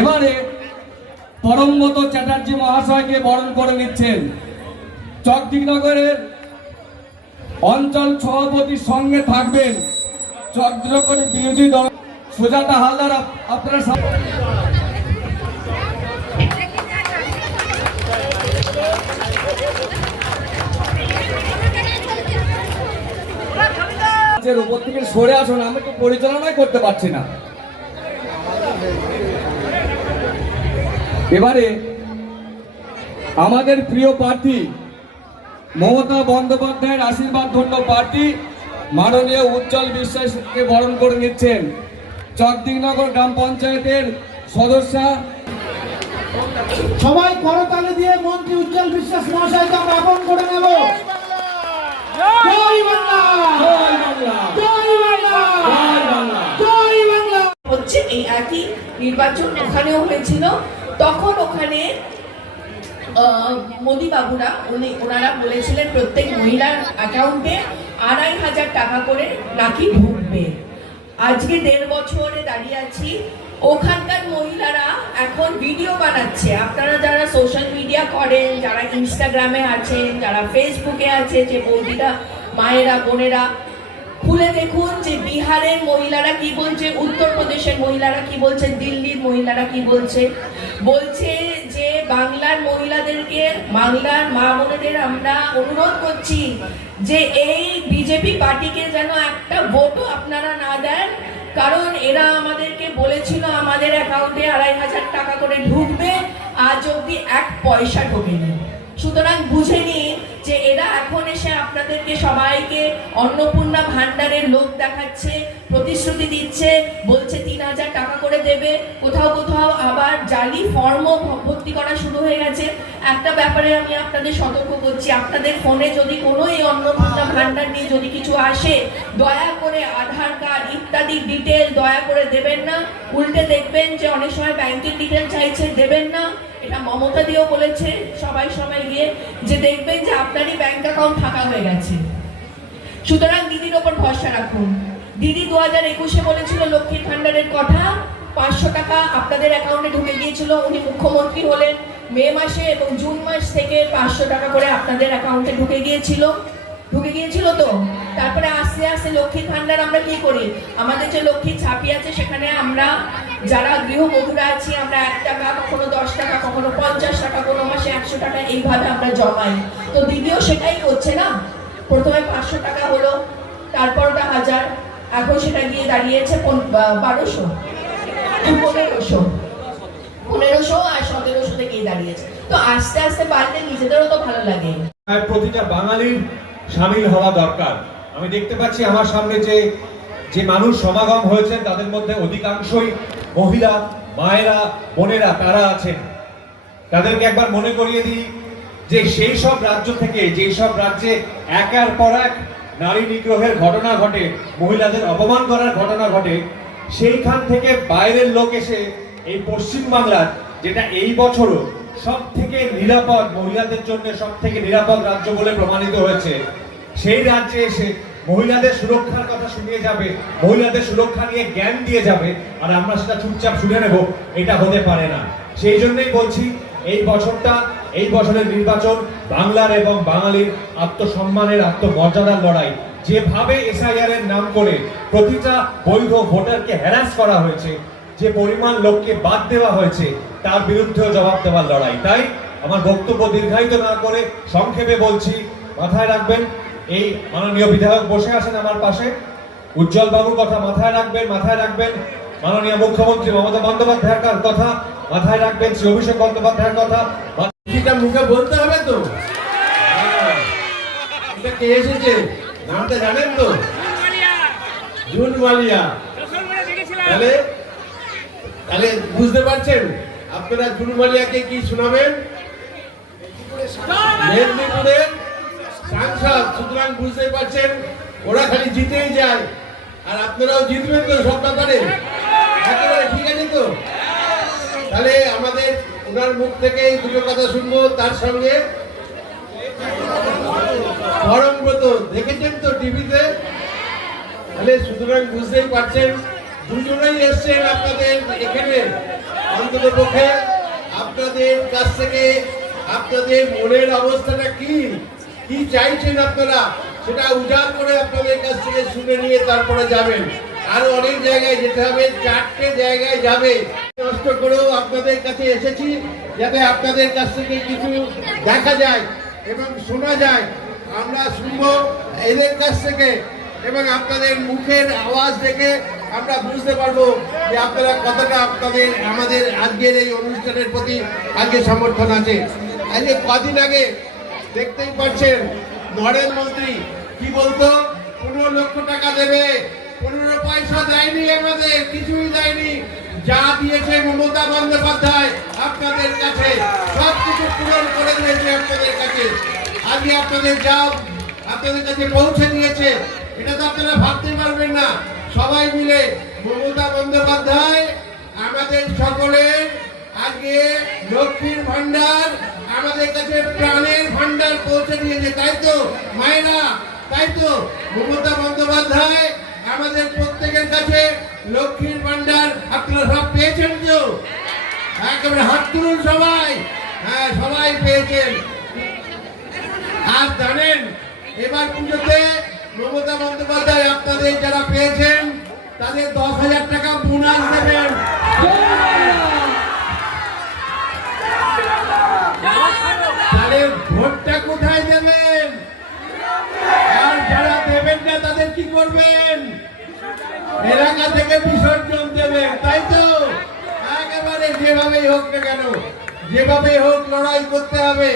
এবারে পরমব্রত চ্যাটার্জি মহাশয়কে বরণ করে নিচ্ছেন। চকদিকনগরের অঞ্চল সভাপতির সঙ্গে থাকবেন চকদিকনগরের বিরোধী দল সুজাতা হালদার। আপনারা উপর থেকে সরে আসুন, আমি তো পরিচালনাই করতে পারছি না। এবারে আমাদের প্রিয় প্রার্থী মমতা বন্দ্যোপাধ্যায়ের আশীর্বাদ ধন্য প্রার্থী মাননীয় উজ্জ্বল বিশ্বাসকে বরণ করে নিচ্ছেন চকদিকনগর গ্রাম পঞ্চায়েতের সদস্য। সবাই করতালি দিয়ে মন্ত্রী উজ্জ্বল বিশ্বাস মহাশয়কে আমরা আপন করে নেব। জয় বাংলা, জয় বাংলা, জয় বাংলা, জয় বাংলা, জয় বাংলা। হচ্ছে এই একই নির্বাচন ওখানেও হয়েছিল। তখন ওখানে মোদি বাবুরা ওনারা বলেছিলেন প্রত্যেক মহিলার অ্যাকাউন্টে ২৫০০ টাকা করে নাকি ঢুকবে। আজকে ১.৫ বছরে দাঁড়িয়ে আছি, ওখানকার মহিলারা এখন ভিডিও বানাচ্ছে। আপনারা যারা সোশ্যাল মিডিয়া করেন, যারা ইনস্টাগ্রামে আছেন, যারা ফেসবুকে আছে, যে বৌদিরা মায়েরা বোনেরা খুলে দেখুন যে বিহারের মহিলারা কি বলছে, উত্তরপ্রদেশের মহিলারা কি বলছে, দিল্লির মহিলারা কি বলছে। বলছে যে বাংলার মহিলাদেরকে, বাংলার মা বোনেদের আমরা অনুরোধ করছি যে এই বিজেপি পার্টিকে যেন একটা ভোটও আপনারা না দেন, কারণ এরা আমাদেরকে বলেছিল আমাদের অ্যাকাউন্টে ২৫০০ টাকা করে ঢুকবে, আজ অব্দি ১ পয়সা ঢোকেনি। সুতরাং বুঝে নিন যে এরা এখন এসে আপনাদেরকে সবাইকে অন্নপূর্ণা ভান্ডারের লোক দেখাচ্ছে, প্রতিশ্রুতি দিচ্ছে, বলছে ৩০০০ টাকা করে দেবে। কোথাও কোথাও আবার জালি ফর্মও ভর্তি করা শুরু হয়ে গেছে। একটা ব্যাপারে আমি আপনাদের সতর্ক করছি, আপনাদের ফোনে যদি কোনো এই অন্নপূর্ণা ভান্ডার নিয়ে যদি কিছু আসে, দয়া করে আধার কার্ড ইত্যাদি ডিটেল দয়া করে দেবেন না। উল্টে দেখবেন যে অনেক সময় ব্যাংকের ডিটেল চাইছে, দেবেন না। এটা মমতা দিয়েও বলেছে সবাই গিয়ে যে দেখবেন যে আপনারই ব্যাংক অ্যাকাউন্ট ফাঁকা হয়ে গেছে। সুতরাং দিদির ওপর ভরসা রাখুন। দিদি 2021-এ বলেছিল লক্ষ্মীর ভান্ডারের কথা, 500 টাকা আপনাদের অ্যাকাউন্টে ঢুকে গিয়েছিল। উনি মুখ্যমন্ত্রী হলেন মে মাসে এবং জুন মাস থেকে 500 টাকা করে আপনাদের অ্যাকাউন্টে ঢুকে গিয়েছিল তো। তারপরে আস্তে আস্তে লক্ষ্মীর ভান্ডার আমরা কি করি, আমাদের যে লক্ষ্মীর ছাপি আছে সেখানে আমরা যারা গৃহবধূরা আছি আমরা 1 টাকা, কখনো 10 টাকা, কখনো 50 টাকা, কোনো মাসে 100 টাকা এইভাবে আমরা জমাই। তো দিদিও সেটাই করছে না। প্রথমে 500 টাকা হলো, তারপর 1000, এখন সেটা গিয়ে দাঁড়িয়েছে 1200, 1500 আর 1700 থেকে দাঁড়িয়েছে। তো আস্তে আস্তে বাড়লে নিজেদেরও তো ভালো লাগে। প্রতিটা বাঙালির শামিল হওয়া দরকার। আমি দেখতে পাচ্ছি আমার সামনে যে মানুষ সমাগম হয়েছেন তাদের মধ্যে অধিকাংশই মহিলা, মায়েরা, বোনেরা তারা আছেন। তাদেরকে একবার মনে করিয়ে দিই যে সেই সব রাজ্য থেকে, যেই সব রাজ্যে একের পর এক নারী নিগ্রহের ঘটনা ঘটে, মহিলাদের অপমান করার ঘটনা ঘটে, সেইখান থেকে বাইরের লোক এসে এই পশ্চিমবাংলার, যেটা এই বছরও সব থেকে নিরাপদ, মহিলাদের জন্য সব থেকে নিরাপদ রাজ্য বলে প্রমাণিত হয়েছে, সেই রাজ্যে এসে মহিলাদের সুরক্ষার কথা শুনিয়ে যাবে, মহিলাদের সুরক্ষা নিয়ে জ্ঞান দিয়ে যাবে, আর আমরা সেটা চুপচাপ শুনে নেব, এটা হতে পারে না। সেই জন্যই বলছি এই বছরের নির্বাচন বাংলার এবং বাঙালির আত্মসম্মানের, আত্মমর্যাদার লড়াই। যেভাবে এসআইআর এর নাম করে প্রতিটা বৈধ ভোটারকে হ্যারাস করা হয়েছে, যে পরিমাণ লোককে বাদ দেওয়া হয়েছে, তার বিরুদ্ধেও জবাব দেওয়ার লড়াই। তাই আমার বক্তব্য দীর্ঘায়িত না করে সংক্ষেপে বলছি, মাথায় রাখবেন এই মাননীয় বিধায়ক বসে আছেন আমার পাশে, উজ্জ্বল বাবুর কথা মাথায় রাখবেন, মাননীয় মুখ্যমন্ত্রী মমতা বন্দ্যোপাধ্যায়ের কথা মাথায় রাখবেন, শ্রী অভিষেক বন্দ্যোপাধ্যায়ের কথা মুখে বলতে হবে তো। এটা কে এসেছে নামটা জানেন তো? জুন মালিয়া। তাহলে বুঝতে পারছেন আপনারা জুন মালিয়াকে কি শোনাবেন? মেদিনীপুরের সাংসদ। সুতরাং বুঝতে পারছেন ওরা খালি জিতেই যায়, আর আপনারাও জিতবেন তো সব ব্যাপারে, একেবারে ঠিক আছে তো? তাহলে আমাদের ওনার মুখ থেকে দুটো কথা শুনবো। তার সঙ্গে পরমব্রত দেখেছেন তো টিভিতে, তাহলে সুতরাং বুঝতেই পারছেন দুজনেই এসছেন আপনাদের এখানে, অন্তত পক্ষে আপনাদের কাছ থেকে আপনাদের মনের অবস্থাটা কি কি চাইছেন আপনারা সেটা উজাড় করে আপনাদের কাছ থেকে শুনে নিয়ে তারপরে যাবেন। আরো অনেক জায়গায় যেতে হবে, 4টে জায়গায় যাবে। কষ্ট করেও আপনাদের কাছে এসেছি যাতে আপনাদের কাছ থেকে কিছু দেখা যায় এবং শোনা যায়। আমরা শুনবো এদের কাছ থেকে এবং আপনাদের মুখের আওয়াজ দেখে আমরা বুঝতে পারবো যে আপনারা কতটা আপনাদের আমাদের আজকের এই অনুষ্ঠানের প্রতি আজকে সমর্থন আছে। আজকে কদিন আগে দেখতেই পাচ্ছেন নরেন্দ্র মন্ত্রী কি বলতো, 15 লক্ষ টাকা দেবে, 15 পয়সা দেয়নি, আমাদের কিছুই দেয়নি। যা দিয়েছে মমতা বন্দ্যোপাধ্যায় আপনাদের কাছে সব কিছু পূরণ করে দিয়েছে আপনাদের কাছে। আজকে আপনাদের যা আপনাদের কাছে পৌঁছে দিয়েছে এটা তো আপনারা ভাবতে পারবেন না। সবাই মিলে মমতা বন্দ্যোপাধ্যায় আমাদের সকলের আজকে লক্ষ্মীর ভান্ডার আমাদের কাছে প্রাণের ভান্ডার পৌঁছে দিয়েছে, তাই তো মায়েরা? তাই তো মমতা বন্দ্যোপাধ্যায় আমাদের প্রত্যেকের কাছে লক্ষ্মীর ভান্ডার আপনারা সব পেয়েছেন তো? একেবারে হাত তুলুন সবাই। হ্যাঁ, সবাই পেয়েছেন। আর জানেন এবার পুজোতে মমতা বন্দ্যোপাধ্যায় আপনাদের যারা পেয়েছেন তাদের 10,000 টাকা বোনাস দেবেন। তাহলে ভোটটা কোথায় দেবেন? আর যারা দেবেন না তাদের কি করবেন? এলাকা থেকে বিসর্জন দেবেন, তাই তো? একেবারে যেভাবেই হোক না কেন, যেভাবে হোক লড়াই করতে হবে।